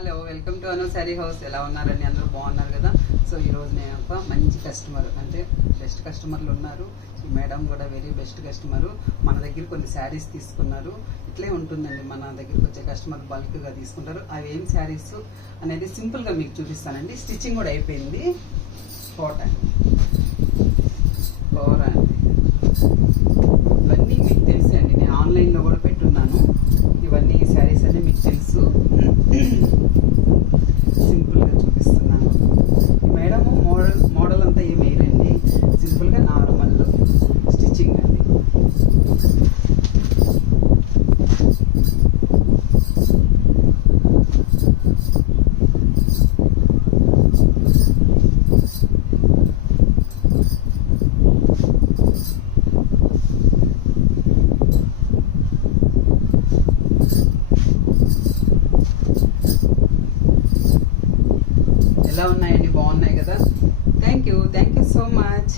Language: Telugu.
Hello, welcome to Anu sari house. ఎలా ఉన్నారని అందరూ బాగున్నారు కదా. సో ఈరోజు నేను ఒక మంచి కస్టమర్, అంటే బెస్ట్ కస్టమర్లు ఉన్నారు. ఈ మేడం కూడా వెరీ బెస్ట్ కస్టమరు. మన దగ్గర కొన్ని శారీస్ తీసుకున్నారు. ఇట్లే ఉంటుందండి, మన దగ్గరికి వచ్చే కస్టమర్ బల్క్గా తీసుకుంటారు. అవి ఏం శారీస్ అనేది సింపుల్గా మీకు చూపిస్తానండి. స్టిచ్చింగ్ కూడా అయిపోయింది. కోట కోర అండి, ఇవన్నీ మీకు తెలిసి అండి. నేను ఆన్లైన్లో కూడా పెట్టున్నాను. ఇవన్నీ శారీస్ అన్నీ మీకు తెలుసు. సింపుల్గా చూపిస్తున్నాను. మేడము మోడల్ అంతా ఏమి వేయరండి, సింపుల్గా నార్మల్ స్టిచ్చింగ్ అండి. ఎలా ఉన్నాయండి? బాగున్నాయి కదా. Thank you so much.